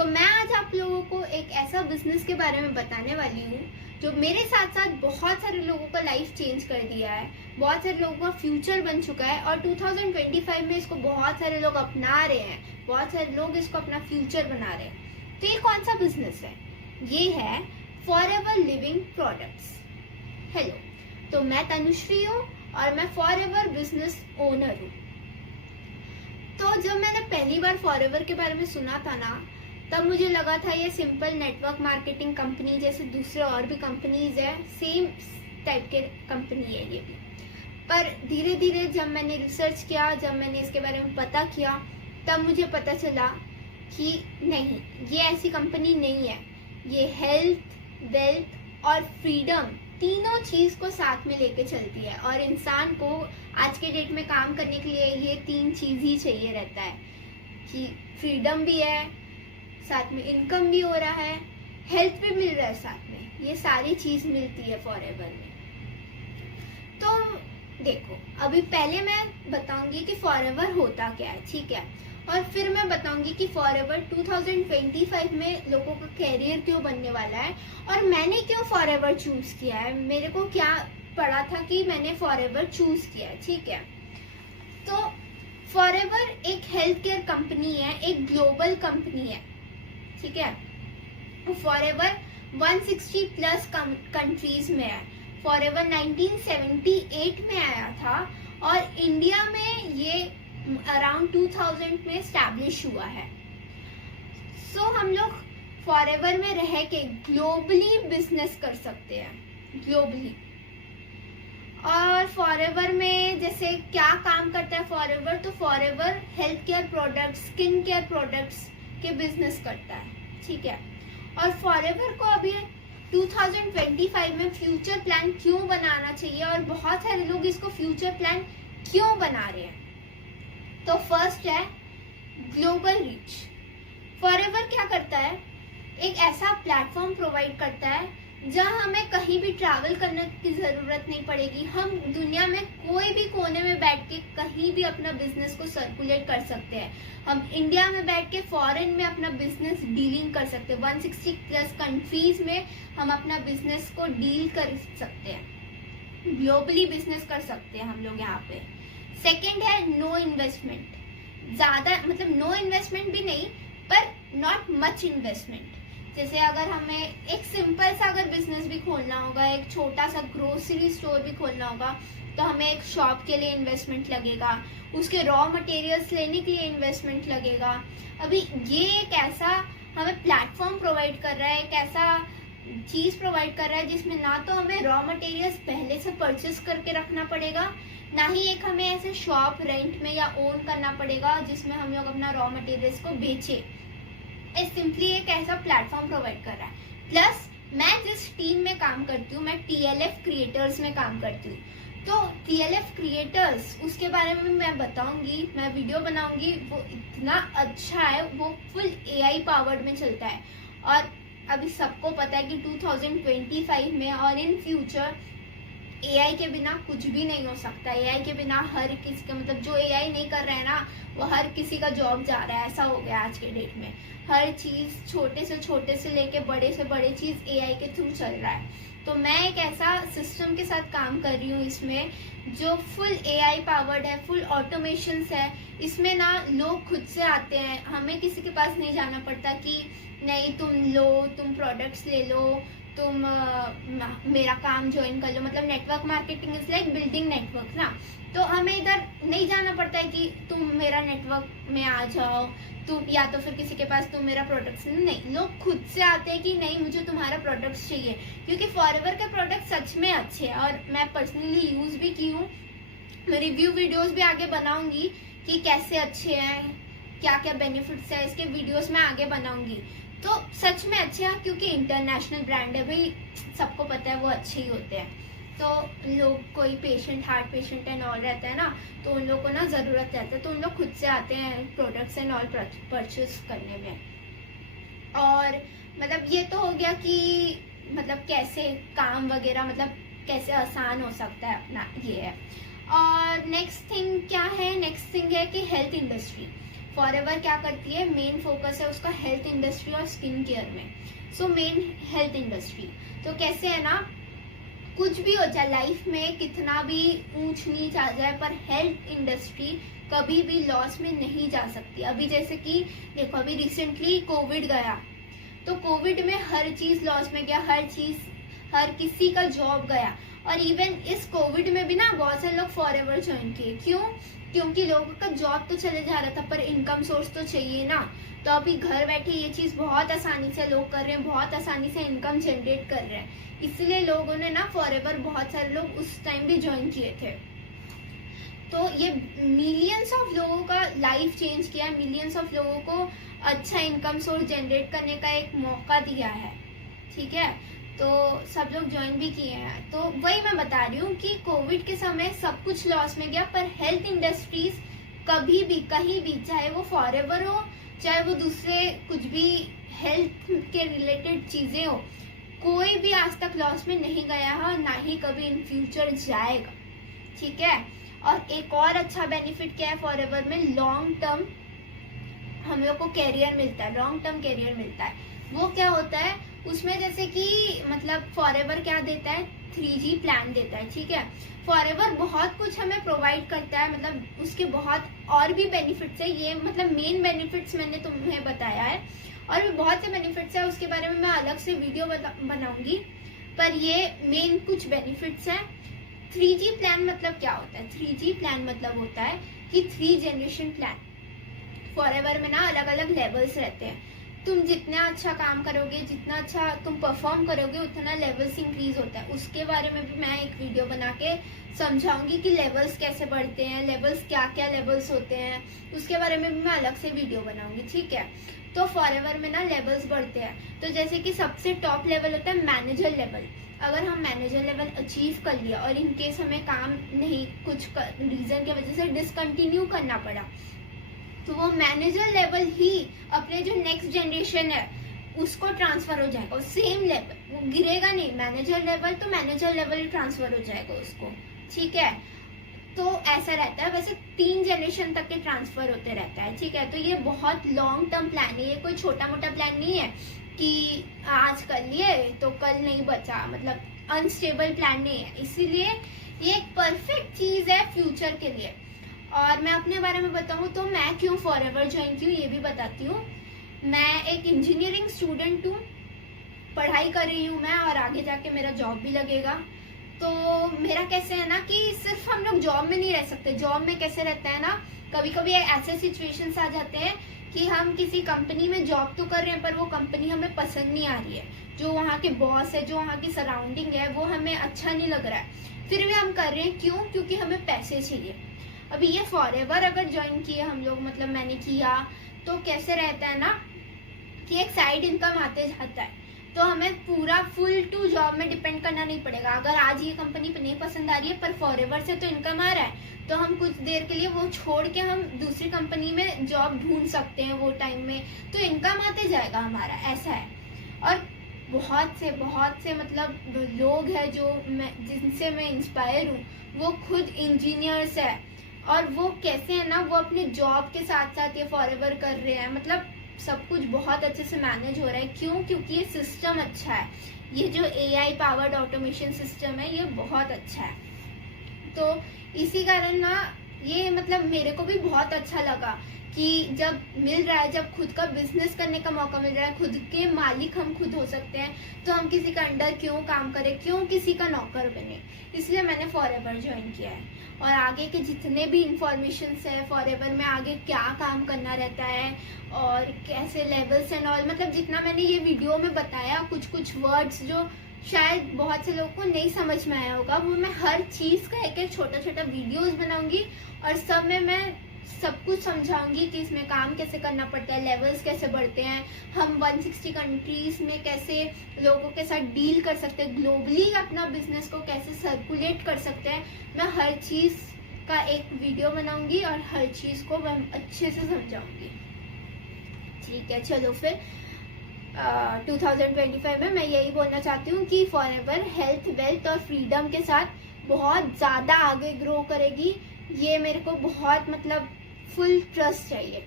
तो मैं आज आप लोगों को एक ऐसा बिजनेस के बारे में बताने वाली हूँ जो मेरे साथ साथ बहुत सारे लोगों का लाइफ चेंज कर दिया है, बहुत सारे लोगों का फ्यूचर बन चुका है और 2025 में इसको बहुत सारे लोग अपना रहे हैं, बहुत सारे लोग इसको अपना फ्यूचर बना रहे हैं। तो ये कौन सा बिजनेस है? ये है फॉरएवर लिविंग प्रोडक्ट्स। हेलो, तो मैं तनुश्री हूँ और मैं फॉरएवर बिजनेस ओनर हूँ। तो जब मैंने पहली बार फॉरएवर के बारे में सुना था ना, तब मुझे लगा था ये सिंपल नेटवर्क मार्केटिंग कंपनी जैसे दूसरे और भी कंपनीज है, सेम टाइप के कंपनी है ये भी। पर धीरे धीरे जब मैंने रिसर्च किया, जब मैंने इसके बारे में पता किया, तब मुझे पता चला कि नहीं, ये ऐसी कंपनी नहीं है। ये हेल्थ, वेल्थ और फ्रीडम तीनों चीज को साथ में लेके चलती है और इंसान को आज के डेट में काम करने के लिए ये तीन चीज ही चाहिए रहता है कि फ्रीडम भी है, साथ में इनकम भी हो रहा है, हेल्थ भी मिल रहा है साथ में। ये सारी चीज मिलती है फॉरएवर में। तो देखो, अभी पहले मैं बताऊंगी कि फॉरएवर होता क्या है, ठीक है, और फिर मैं बताऊंगी कि फॉरएवर 2025 में लोगों का कैरियर क्यों बनने वाला है और मैंने क्यों फॉरएवर चूज किया है, मेरे को क्या पड़ा था कि मैंने फॉरएवर चूज किया है, ठीक है। तो फॉरएवर एक हेल्थ केयर कंपनी है, एक ग्लोबल कंपनी है, ठीक है। फॉरएवर 160 प्लस कंट्रीज में है। फॉरएवर 1978 में आया था और इंडिया में ये अराउंड 2000 में स्टैब्लिश हुआ है। सो हम लोग फॉरएवर में रह के ग्लोबली बिजनेस कर सकते हैं, ग्लोबली। और फॉरएवर में जैसे क्या काम करता है फॉरएवर, तो forever health care products, skin care products के बिजनेस करता है, ठीक है। और फॉरएवर को अभी 2025 में फ्यूचर प्लान क्यों बनाना चाहिए और बहुत सारे लोग इसको फ्यूचर प्लान क्यों बना रहे हैं, तो फर्स्ट है ग्लोबल रीच। फॉरएवर क्या करता है, एक ऐसा प्लेटफॉर्म प्रोवाइड करता है जहां हमें कहीं भी ट्रैवल करने की जरूरत नहीं पड़ेगी। हम दुनिया में कोई भी कोने में बैठ के कहीं भी अपना बिजनेस को सर्कुलेट कर सकते हैं। हम इंडिया में बैठ के फॉरेन में अपना बिजनेस डीलिंग कर सकते हैं। 160 प्लस कंट्रीज में हम अपना बिजनेस को डील कर सकते हैं, ग्लोबली बिजनेस कर सकते हैं हम लोग यहाँ पे। सेकेंड है नो इन्वेस्टमेंट। ज्यादा मतलब नो इन्वेस्टमेंट भी नहीं, पर नॉट मच इन्वेस्टमेंट। जैसे अगर हमें एक सिंपल सा अगर बिजनेस भी खोलना होगा, एक छोटा सा ग्रोसरी स्टोर भी खोलना होगा, तो हमें एक शॉप के लिए इन्वेस्टमेंट लगेगा, उसके रॉ मटेरियल्स लेने के लिए इन्वेस्टमेंट लगेगा। अभी ये एक ऐसा हमें प्लेटफॉर्म प्रोवाइड कर रहा है, एक ऐसा चीज प्रोवाइड कर रहा है जिसमें ना तो हमें रॉ मटेरियल्स पहले से परचेस करके रखना पड़ेगा, ना ही एक हमें ऐसे शॉप रेंट में या ओन करना पड़ेगा जिसमें हम लोग अपना रॉ मटेरियल्स को बेचे। सिंपली एक ऐसा प्लेटफॉर्म प्रोवाइड कर रहा है। प्लस मैं जिस टीम में काम करती हूँ, मैं TLF क्रिएटर्स में काम करती हूँ। तो TLF क्रिएटर्स, उसके बारे में मैं बताऊंगी, मैं वीडियो बनाऊंगी। वो इतना अच्छा है, वो फुल AI पावर्ड में चलता है और अभी सबको पता है कि 2025 में और इन फ्यूचर AI के बिना कुछ भी नहीं हो सकता। AI के बिना हर किसी का, मतलब जो AI नहीं कर रहा है ना, वो हर किसी का जॉब जा रहा है। ऐसा हो गया आज के डेट में। हर चीज छोटे से लेके बड़े से बड़े चीज AI के थ्रू चल रहा है। तो मैं एक ऐसा सिस्टम के साथ काम कर रही हूँ इसमें जो फुल AI पावर्ड है, फुल ऑटोमेशन है। इसमें ना लोग खुद से आते हैं, हमें किसी के पास नहीं जाना पड़ता कि नहीं तुम लो, तुम प्रोडक्ट्स ले लो, तुम मेरा काम ज्वाइन कर लो। मतलब network marketing is like building network ना, तो हमें इधर नहीं जाना पड़ता है कि तुम मेरा नेटवर्क में आ जाओ, तुम या तो फिर किसी के पास तुम मेरा प्रोडक्ट्स, नहीं, लोग खुद से आते हैं कि नहीं मुझे तुम्हारा प्रोडक्ट्स चाहिए। क्योंकि फॉरएवर के प्रोडक्ट सच में अच्छे हैं और मैं पर्सनली यूज भी की हूँ। मैं रिव्यू वीडियोस भी आगे बनाऊंगी कि कैसे अच्छे हैं, क्या क्या बेनिफिट्स है, इसके वीडियोस मैं आगे बनाऊंगी। तो सच में अच्छे हैं क्योंकि इंटरनेशनल ब्रांड है भाई, सबको पता है वो अच्छे ही होते हैं। तो लोग, कोई patient, heart patient and all रहता है ना, तो उन लोग को ना जरूरत रहता है, तो उन लोग खुद से आते हैं प्रोडक्ट्स एंड ऑल परचेस करने में। और मतलब ये तो हो गया कि मतलब कैसे काम वगैरह, मतलब कैसे आसान हो सकता है अपना, ये है। और नेक्स्ट थिंग क्या है, नेक्स्ट थिंग है कि हेल्थ इंडस्ट्री। फॉरएवर क्या करती है, मेन फोकस है उसका हेल्थ इंडस्ट्री और स्किन केयर में। सो मेन हेल्थ इंडस्ट्री, तो कैसे है ना, कुछ भी हो जाए लाइफ में, कितना भी ऊंच नीच आ जाए, पर हेल्थ इंडस्ट्री कभी भी लॉस में नहीं जा सकती। अभी जैसे कि देखो, अभी रिसेंटली कोविड गया, तो कोविड में हर चीज लॉस में गया, हर किसी का जॉब गया। और इवन इस कोविड में भी ना बहुत सारे लोग फॉरएवर ज्वाइन किए। क्यों? क्योंकि लोगों का जॉब तो चले जा रहा था, पर इनकम सोर्स तो चाहिए ना। तो अभी घर बैठे ये चीज बहुत आसानी से लोग कर रहे हैं, बहुत आसानी से इनकम जनरेट कर रहे हैं। इसलिए लोगों ने ना फॉरएवर, बहुत सारे लोग उस टाइम भी ज्वाइन किए थे। तो ये मिलियंस ऑफ लोगों का लाइफ चेंज किया है, मिलियंस ऑफ लोगों को अच्छा इनकम सोर्स जनरेट करने का एक मौका दिया है। ठीक है, तो सब लोग ज्वाइन भी किए हैं। तो वही मैं बता रही हूँ कि कोविड के समय सब कुछ लॉस में गया, पर हेल्थ इंडस्ट्रीज कभी भी कहीं भी, चाहे वो फॉरएवर हो, चाहे वो दूसरे कुछ भी हेल्थ के रिलेटेड चीजें हो, कोई भी आज तक लॉस में नहीं गया है और ना ही कभी इन फ्यूचर जाएगा। ठीक है, और एक और अच्छा बेनिफिट क्या है फॉरएवर में, लॉन्ग टर्म हम लोग को कैरियर मिलता है, लॉन्ग टर्म कैरियर मिलता है। वो क्या होता है उसमें, जैसे कि मतलब फॉरएवर क्या देता है, 3G प्लान देता है। ठीक है, फॉरएवर बहुत कुछ हमें प्रोवाइड करता है, मतलब उसके बहुत और भी बेनिफिट्स है। ये मतलब मेन बेनिफिट्स मैंने तुम्हें बताया है, और भी बहुत से बेनिफिट्स है, उसके बारे में मैं अलग से वीडियो बनाऊंगी, पर ये मेन कुछ बेनिफिट्स है। 3G प्लान मतलब क्या होता है? 3G प्लान मतलब होता है कि 3 जनरेशन प्लान। फॉरएवर में ना अलग अलग लेवल्स रहते हैं। तुम जितना अच्छा काम करोगे, जितना अच्छा तुम परफॉर्म करोगे, उतना लेवल्स इंक्रीज होता है। उसके बारे में भी मैं एक वीडियो बना के समझाऊंगी कि लेवल्स कैसे बढ़ते हैं, लेवल्स क्या क्या लेवल्स होते हैं, उसके बारे में भी मैं अलग से वीडियो बनाऊंगी। ठीक है, तो फॉरएवर में ना लेवल्स बढ़ते हैं। तो जैसे कि सबसे टॉप लेवल होता है मैनेजर लेवल। अगर हम मैनेजर लेवल अचीव कर लिया और इनकेस हमें काम नहीं, कुछ रीजन की वजह से डिसकंटिन्यू करना पड़ा, तो वो मैनेजर लेवल ही अपने जो नेक्स्ट जनरेशन है उसको ट्रांसफर हो जाएगा, सेम लेवल, वो गिरेगा नहीं। मैनेजर लेवल तो मैनेजर लेवल ही ट्रांसफर हो जाएगा उसको। ठीक है, तो ऐसा रहता है। वैसे 3 जनरेशन तक के ट्रांसफर होते रहता है। ठीक है, तो ये बहुत लॉन्ग टर्म प्लान है, ये कोई छोटा मोटा प्लान नहीं है कि आज कर लिए तो कल नहीं बचा, मतलब अनस्टेबल प्लान नहीं है। इसीलिए ये एक परफेक्ट चीज है फ्यूचर के लिए। और मैं अपने बारे में बताऊं तो मैं क्यों फॉरएवर ज्वाइन की हूँ ये भी बताती हूँ। मैं एक इंजीनियरिंग स्टूडेंट हूँ, पढ़ाई कर रही हूँ मैं, और आगे जाके मेरा जॉब भी लगेगा। तो मेरा कैसे है ना कि सिर्फ हम लोग जॉब में नहीं रह सकते। जॉब में कैसे रहता है ना, कभी कभी ऐसे सिचुएशंस आ जाते हैं कि हम किसी कंपनी में जॉब तो कर रहे हैं, पर वो कंपनी हमें पसंद नहीं आ रही है, जो वहाँ के बॉस है, जो वहाँ की सराउंडिंग है, वो हमें अच्छा नहीं लग रहा है, फिर भी हम कर रहे हैं। क्यों? क्योंकि हमें पैसे चाहिए। अभी ये फॉरएवर अगर ज्वाइन किए हम लोग, मतलब मैंने किया, तो कैसे रहता है ना कि एक साइड इनकम आते जाता है, तो हमें पूरा फुल टू जॉब में डिपेंड करना नहीं पड़ेगा। अगर आज ये कंपनी नहीं पसंद आ रही है, पर फॉरएवर से तो इनकम आ रहा है, तो हम कुछ देर के लिए वो छोड़ के हम दूसरी कंपनी में जॉब ढूंढ सकते हैं वो टाइम में, तो इनकम आते जाएगा हमारा, ऐसा है। और बहुत से मतलब लोग हैं जो जिनसे मैं इंस्पायर हूँ, वो खुद इंजीनियर्स है, और वो कैसे है ना, वो अपने जॉब के साथ साथ ये फॉरएवर कर रहे हैं, मतलब सब कुछ बहुत अच्छे से मैनेज हो रहा है। क्यों? क्योंकि ये सिस्टम अच्छा है, ये जो AI पावर्ड ऑटोमेशन सिस्टम है ये बहुत अच्छा है। तो इसी कारण ना ये मतलब मेरे को भी बहुत अच्छा लगा कि जब मिल रहा है, जब खुद का बिजनेस करने का मौका मिल रहा है, खुद के मालिक हम खुद हो सकते हैं, तो हम किसी का अंडर क्यों काम करें, क्यों किसी का नौकर बने। इसलिए मैंने फॉरएवर ज्वाइन किया है। और आगे के जितने भी इंफॉर्मेशन है फॉरएवर में, आगे क्या काम करना रहता है और कैसे लेवल्स एंड ऑल, मतलब जितना मैंने ये वीडियो में बताया, कुछ वर्ड्स जो शायद बहुत से लोगों को नहीं समझ में आया होगा, वो मैं हर चीज का एक छोटा वीडियोस बनाऊंगी, और सब में मैं सब कुछ समझाऊंगी कि इसमें काम कैसे करना पड़ता है, लेवल्स कैसे बढ़ते हैं, हम 160 कंट्रीज में कैसे लोगों के साथ डील कर सकते हैं, ग्लोबली अपना बिजनेस को कैसे सर्कुलेट कर सकते हैं। मैं हर चीज का एक वीडियो बनाऊंगी और हर चीज को मैं अच्छे से समझाऊंगी। ठीक है, चलो फिर 2025 में मैं यही बोलना चाहती हूँ कि फॉरएवर हेल्थ, वेल्थ और फ्रीडम के साथ बहुत ज्यादा आगे ग्रो करेगी। ये मेरे को बहुत मतलब फुल ट्रस्ट चाहिए।